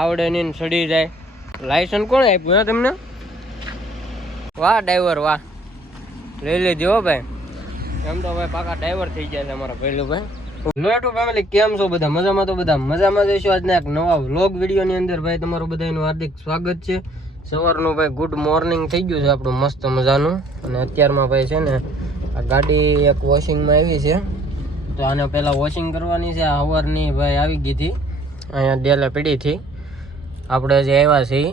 આવડે નહીં ને સડી જાય. લાયસન્સ કોણ આપ્યું હે તમને? વાહ ડ્રાઈવર વાહ, લઈ લેજો હો ભાઈ. એમ તો ભાઈ પાકા ડ્રાઈવર થઈ ગયા છે અમારા પહેલું ભાઈ. હેલો ફેમિલી, કેમ છો બધા? મજામાં? તો બધા મજામાં જઈશું. આજના એક નવા વ્લોગ વિડીયો ની અંદર ભાઈ તમારું બધાનું હાર્દિક સ્વાગત છે. સવારનું ભાઈ ગુડ મોર્નિંગ થઈ ગયું છે આપણું મસ્ત મજાનું. અને અત્યારમાં ભાઈ છે ને આ ગાડી એક વોશિંગમાં આવી છે, તો આને પહેલાં વોશિંગ કરવાની છે. આ સવારની ભાઈ આવી ગઈ હતી અહીંયા ડેલે પીડીથી. આપણે જે આવ્યા છીએ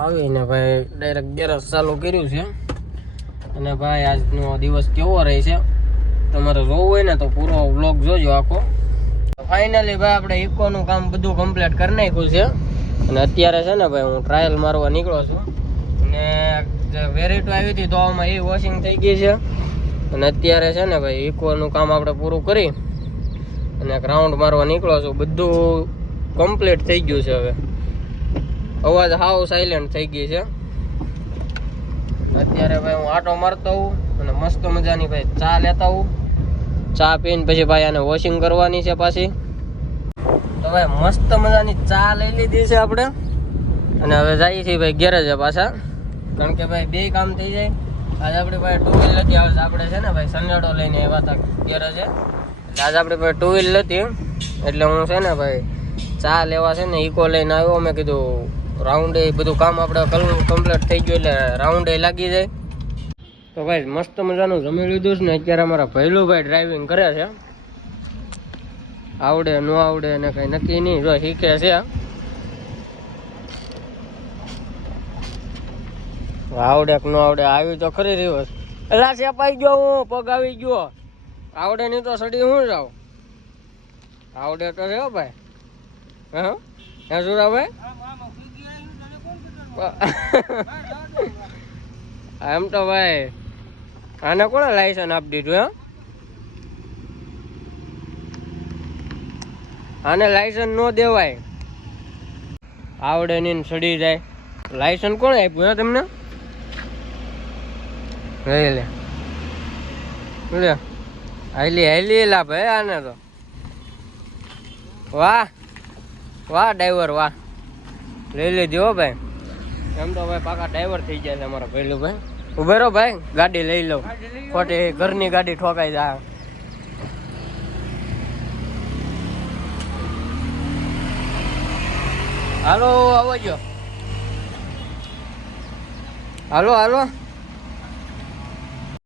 આવીને ભાઈ ડાયરેક્ટ ગેરેજ ચાલુ કર્યું છે. અને ભાઈ આજનો દિવસ કેવો રહે છે તમારે જોવું હોય ને તો પૂરો વ્લોગ જોજો આખો. ફાઇનલી ભાઈ આપણે ઇકોનું કામ બધું કમ્પ્લીટ કરી નાખ્યું છે. અને અત્યારે છે ને ભાઈ હું ટ્રાયલ મારવા નીકળો છું. અને જે વેરીટો આવી હતી તો આમાં એ વોશિંગ થઈ ગઈ છે. અને અત્યારે છે ને ભાઈ ઇકોનું કામ આપણે પૂરું કરી અને એક રાઉન્ડ મારવા નીકળો છું. બધું કમ્પ્લીટ થઈ ગયું છે. હવે અવાજ હાવ સાયલેન્ટ થઈ ગઈ છે. અત્યારે ભાઈ હું આટો મારતો હોઉં અને મસ્ત મજાની ભાઈ ચા લેતા હોઉં. ચા પીને પછી ભાઈ આને વોશિંગ કરવાની છે પાછી. તો ભાઈ મસ્ત મજાની ચા લઈ લીધી છે આપણે. અને હવે જઈએ છીએ ભાઈ ગેરેજે પાછા, કારણ કે ભાઈ બે કામ થઈ જાય. આજે આપણી ભાઈ ટુ વ્હીલ નથી, આવે આપણે છે ને ભાઈ સનેડો લઈને આવ્યા હતા ગેરેજે. એટલે આજે આપણી ભાઈ ટુ વ્હીલ નથી, એટલે હું છે ને ભાઈ ચા લેવા છે ને ઇકો લઈને આવ્યો. મેં કીધું રાઉન્ડ એ બધું કામ આપણે કમ્પ્લીટ થઈ ગયું એટલે રાઉન્ડ એ લાગી જાય. તો ભાઈ મસ્ત મજાનું જમી લીધું છે ને અત્યારે અમારા ભૈલું ભાઈ ડ્રાઇવિંગ કરે છે. આવડે ન આવડે ને કઈ નક્કી નહીં, જો શીખે છે. આવડે કે ન આવડે આવી તો ખરી રહ્યો. એલા ચેપાઈ ગયો, હું પગ આવી ગયો. આવડે નહીં તો સડી હું જાઉં. આવડે તો છે ભાઈ. હે સુરાભાઈ? એમ તો ભાઈ આને કોને લાયસન્સ આપી દીધું? આને લાયસન્સ ન દેવાય. આવડે નહીં સડી જાય. લાયસન્સ કોણ આપ્યું હે તમને? લે લે હાલી હાલી લા ભાઈ આને તો. વાહ વાહ ડ્રાઈવર વાહ, લઈ લેજો હો ભાઈ. એમ તો ભાઈ પાકા ડ્રાઈવર થઈ ગયા છે અમારા પહેલું ભાઈ. ઉભે રહો ભાઈ, ગાડી લઈ લઉં. ખોટી ઘરની ગાડી ઠોકાઈ જાય. હાલો આવજો, હાલો હાલો.